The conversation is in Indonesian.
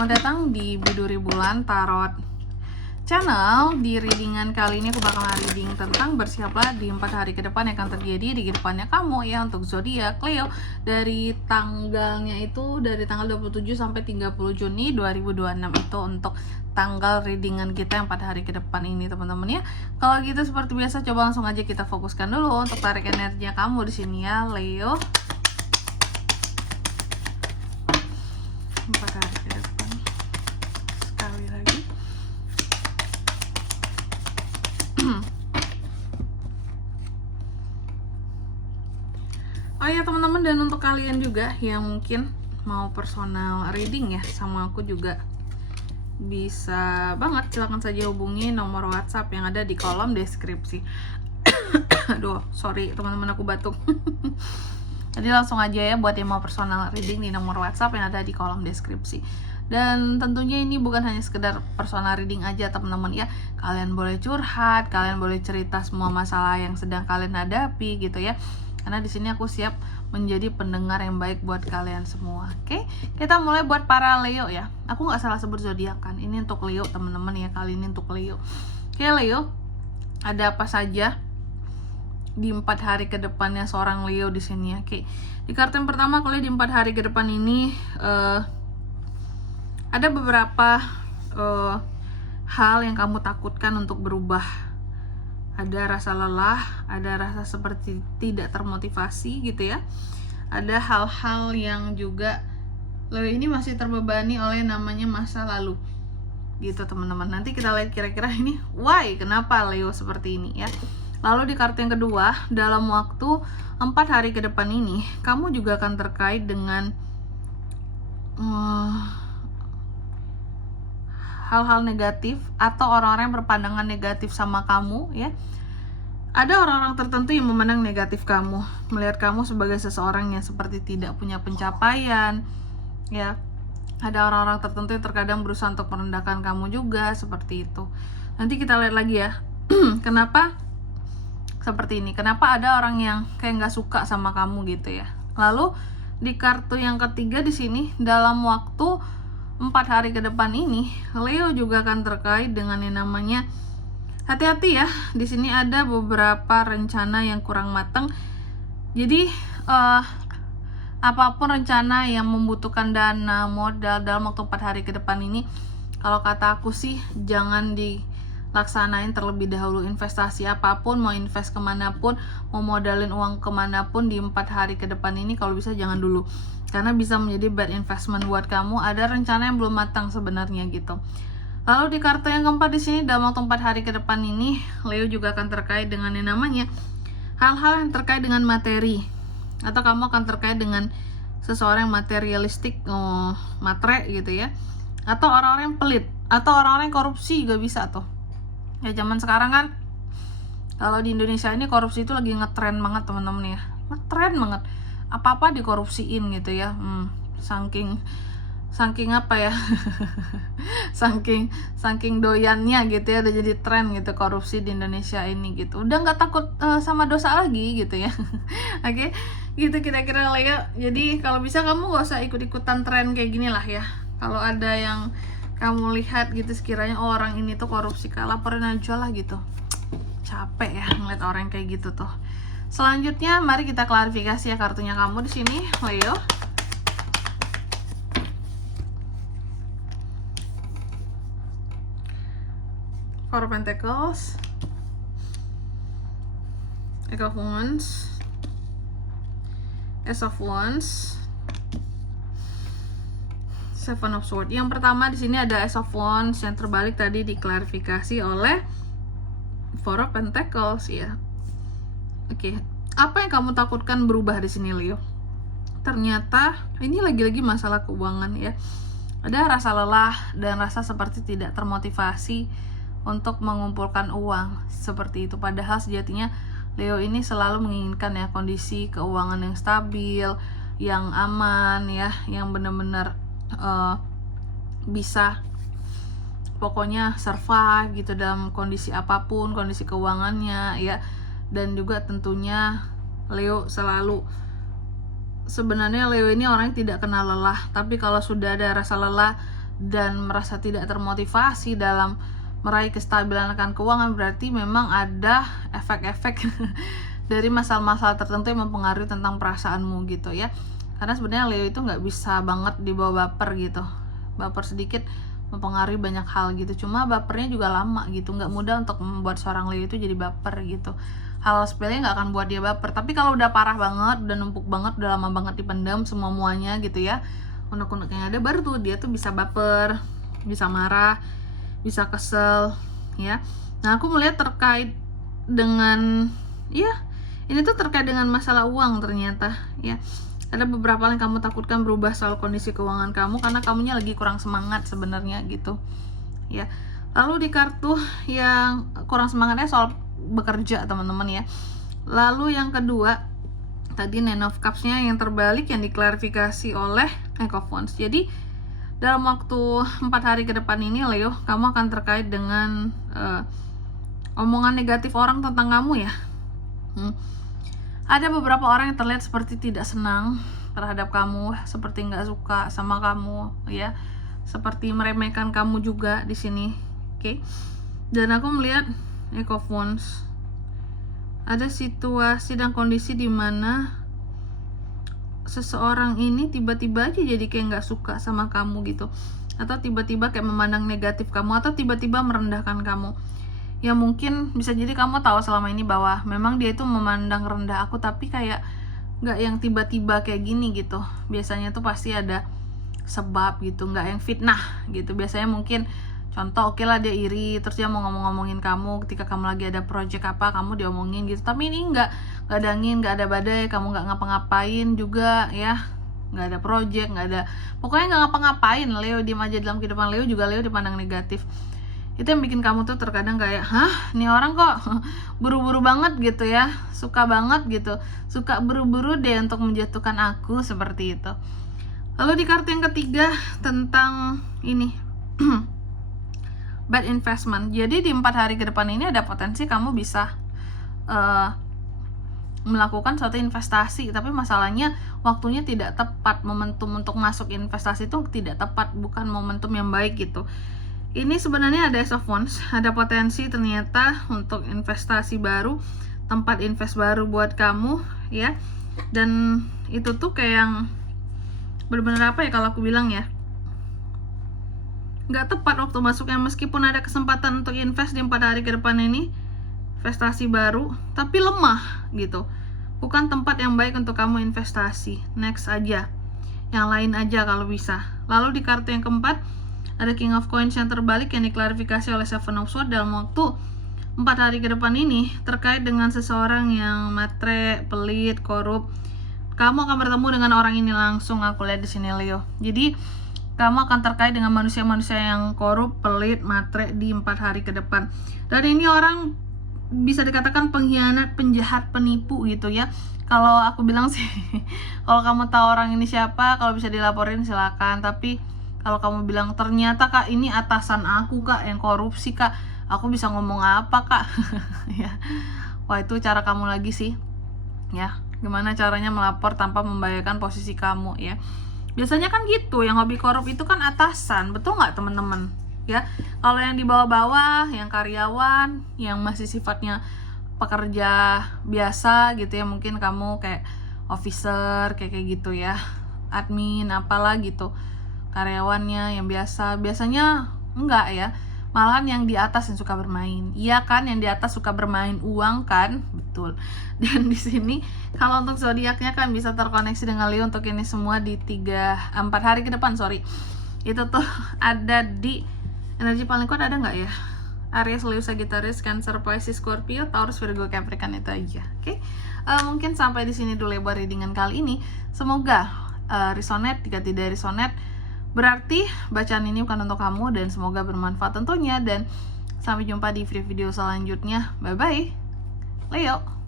selamat datang di Biduri Bulan Tarot Channel. Di readingan kali ini aku bakalan reading tentang bersiaplah di 4 hari ke depan yang akan terjadi di kedepannya kamu ya untuk zodiak Leo. Dari tanggalnya itu dari tanggal 27 sampai 30 Juni 2026 itu untuk tanggal readingan kita yang 4 hari ke depan ini teman-teman ya. Kalau gitu seperti biasa coba langsung aja kita fokuskan dulu untuk tarik energinya kamu di sini ya Leo. 4 hari ke depan sekali lagi. Oh ya teman-teman, dan untuk kalian juga yang mungkin mau personal reading ya sama aku juga bisa banget, silahkan saja hubungi nomor WhatsApp yang ada di kolom deskripsi. Aduh, sorry teman-teman, aku batuk. Jadi langsung aja ya buat yang mau personal reading di nomor WhatsApp yang ada di kolom deskripsi. Dan tentunya ini bukan hanya sekedar personal reading aja teman-teman ya. Kalian boleh curhat, kalian boleh cerita semua masalah yang sedang kalian hadapi gitu ya. Karena di sini aku siap menjadi pendengar yang baik buat kalian semua. Oke, kita mulai buat para Leo ya. Aku nggak salah sebut zodiak kan. Ini untuk Leo teman-teman ya, kali ini untuk Leo. Oke Leo, ada apa saja di 4 hari ke depannya seorang Leo di sini ya. Oke. Di kartu yang pertama, kalau di 4 hari ke depan ini ada beberapa hal yang kamu takutkan untuk berubah. Ada rasa lelah, ada rasa seperti tidak termotivasi gitu ya. Ada hal-hal yang juga Leo ini masih terbebani oleh namanya masa lalu. Gitu teman-teman. Nanti kita lihat kira-kira ini why, kenapa Leo seperti ini ya. Lalu di kartu yang kedua, dalam waktu 4 hari ke depan ini, kamu juga akan terkait dengan hal-hal negatif atau orang-orang yang berpandangan negatif sama kamu ya. Ada orang-orang tertentu yang memandang negatif kamu, melihat kamu sebagai seseorang yang seperti tidak punya pencapaian ya. Ada orang-orang tertentu yang terkadang berusaha untuk merendahkan kamu juga, seperti itu. Nanti kita lihat lagi ya. Kenapa seperti ini, kenapa ada orang yang kayak nggak suka sama kamu gitu ya. Lalu di kartu yang ketiga di sini, dalam waktu 4 hari ke depan ini Leo juga akan terkait dengan yang namanya hati-hati ya. Di sini ada beberapa rencana yang kurang matang. Jadi apapun rencana yang membutuhkan dana modal dalam waktu 4 hari ke depan ini, kalau kata aku sih jangan dilaksanain terlebih dahulu. Investasi apapun, mau invest kemanapun, mau modalin uang kemanapun di 4 hari ke depan ini, kalau bisa jangan dulu, karena bisa menjadi bad investment buat kamu. Ada rencana yang belum matang sebenarnya gitu. Lalu di kartu yang keempat di sini, dalam waktu 4 hari ke depan ini Leo juga akan terkait dengan yang namanya hal-hal yang terkait dengan materi, atau kamu akan terkait dengan seseorang yang materialistik, matre gitu ya, atau orang-orang yang pelit, atau orang-orang yang korupsi juga bisa tuh. Ya zaman sekarang kan kalau di Indonesia ini korupsi itu lagi ngetren banget teman-teman ya, ngetren banget, apa-apa dikorupsiin gitu ya. Saking apa ya saking doyannya gitu ya, udah jadi tren gitu korupsi di Indonesia ini gitu, udah nggak takut sama dosa lagi gitu ya. Oke, gitu kira-kira Leo. Jadi kalau bisa kamu gak usah ikut-ikutan tren kayak gini lah ya. Kalau ada yang kamu lihat gitu sekiranya orang ini tuh korupsi, laporin aja lah gitu. Capek ya ngeliat orang kayak gitu tuh. Selanjutnya mari kita klarifikasi ya kartunya kamu di sini Leo. Four of Pentacles, Eight of Wands, Ace of Wands, Seven of Swords. Yang pertama di sini ada Ace of Wands yang terbalik tadi diklarifikasi oleh Four of Pentacles ya. Oke, apa yang kamu takutkan berubah di sini Leo? Ternyata ini lagi-lagi masalah keuangan ya. Ada rasa lelah dan rasa seperti tidak termotivasi untuk mengumpulkan uang seperti itu. Padahal sejatinya Leo ini selalu menginginkan ya kondisi keuangan yang stabil, yang aman ya, yang benar-benar bisa pokoknya survive gitu dalam kondisi apapun, kondisi keuangannya ya. Dan juga tentunya Leo selalu, sebenarnya Leo ini orang yang tidak kenal lelah, tapi kalau sudah ada rasa lelah dan merasa tidak termotivasi dalam meraih kestabilan akan keuangan, berarti memang ada efek-efek dari masalah-masalah tertentu yang mempengaruhi tentang perasaanmu gitu ya. Karena sebenarnya Leo itu nggak bisa banget dibawa baper gitu, baper sedikit mempengaruhi banyak hal gitu. Cuma bapernya juga lama gitu, nggak mudah untuk membuat seorang Leo itu jadi baper gitu. Hal sepele nggak akan buat dia baper, tapi kalau udah parah banget, udah numpuk banget, udah lama banget dipendam semua-muanya gitu ya, unek-unek yang ada, baru tuh dia tuh bisa baper, bisa marah, bisa kesel ya. Nah, aku melihat terkait dengan ini tuh terkait dengan masalah uang ternyata ya. Ada beberapa hal yang kamu takutkan berubah soal kondisi keuangan kamu karena kamunya lagi kurang semangat sebenarnya gitu ya. Lalu di kartu yang kurang semangatnya soal bekerja teman-teman ya. Lalu yang kedua tadi Nine of Cups-nya yang terbalik yang diklarifikasi oleh Eight of Wands. Jadi dalam waktu 4 hari ke depan ini Leo, kamu akan terkait dengan omongan negatif orang tentang kamu ya. Ada beberapa orang yang terlihat seperti tidak senang terhadap kamu, seperti nggak suka sama kamu ya, seperti meremehkan kamu juga di sini, oke? Dan aku melihat Eight of Wands, ada situasi dan kondisi di mana seseorang ini tiba-tiba aja jadi kayak nggak suka sama kamu gitu, atau tiba-tiba kayak memandang negatif kamu, atau tiba-tiba merendahkan kamu. Ya mungkin bisa jadi kamu tahu selama ini bahwa memang dia itu memandang rendah aku, tapi kayak nggak yang tiba-tiba kayak gini gitu. Biasanya tuh pasti ada sebab gitu, nggak yang fitnah gitu. Biasanya mungkin contoh, oke lah dia iri, terus dia mau ngomong-ngomongin kamu ketika kamu lagi ada project apa, kamu diomongin gitu. Tapi ini nggak ada angin, nggak ada badai, kamu nggak ngapa-ngapain juga ya, nggak ada project, nggak ada, pokoknya nggak ngapa-ngapain. Leo diem aja dalam kehidupan Leo, juga Leo dipandang negatif. Itu yang bikin kamu tuh terkadang kayak, nih orang kok buru-buru banget gitu ya, suka banget gitu, suka buru-buru deh untuk menjatuhkan aku, seperti itu. Lalu di kartu yang ketiga tentang ini bad investment. Jadi di 4 hari ke depan ini ada potensi kamu bisa melakukan suatu investasi, tapi masalahnya waktunya tidak tepat. Momentum untuk masuk investasi itu tidak tepat, bukan momentum yang baik gitu. Ini sebenarnya ada Ace of Wands, ada potensi ternyata untuk investasi baru, tempat invest baru buat kamu ya. Dan itu tuh kayak yang benar-benar apa ya kalau aku bilang ya, nggak tepat waktu masuknya. Meskipun ada kesempatan untuk invest di 4 hari ke depan ini, investasi baru, tapi lemah gitu, bukan tempat yang baik untuk kamu investasi. Next aja, yang lain aja kalau bisa. Lalu di kartu yang keempat ada King of Coins yang terbalik yang diklarifikasi oleh Seven of Swords. Dalam waktu 4 hari ke depan ini terkait dengan seseorang yang matre, pelit, korup, kamu akan bertemu dengan orang ini langsung. Aku lihat di sini Leo. Jadi kamu akan terkait dengan manusia-manusia yang korup, pelit, matre di 4 hari ke depan. Dan ini orang bisa dikatakan pengkhianat, penjahat, penipu gitu ya. Kalau aku bilang sih, kalau kamu tahu orang ini siapa, kalau bisa dilaporin silakan. Tapi kalau kamu bilang ternyata kak ini atasan aku kak yang korupsi kak, aku bisa ngomong apa kak? Ya, wah itu cara kamu lagi sih ya, gimana caranya melapor tanpa membahayakan posisi kamu ya. Biasanya kan gitu, yang hobi korup itu kan atasan, betul nggak teman-teman ya? Kalau yang di bawah-bawah, yang karyawan, yang masih sifatnya pekerja biasa gitu ya, mungkin kamu kayak officer kayak gitu ya, admin apalah gitu, karyawannya yang biasanya enggak ya, malahan yang di atas yang suka bermain. Iya kan, yang di atas suka bermain uang kan, betul. Dan di sini kalau untuk zodiaknya kan bisa terkoneksi dengan Leo untuk ini semua di 4 hari ke depan, itu tuh ada di energi paling kuat. Ada nggak ya? Aries, Leo, Sagittarius, Cancer, Pisces, Scorpio, Taurus, Virgo, Capricorn, itu aja. Oke. Mungkin sampai di sini dulu lebar readingan kali ini. Semoga resonate. Jika tidak resonate, berarti bacaan ini bukan untuk kamu, dan semoga bermanfaat tentunya. Dan sampai jumpa di video selanjutnya. Bye bye Leo.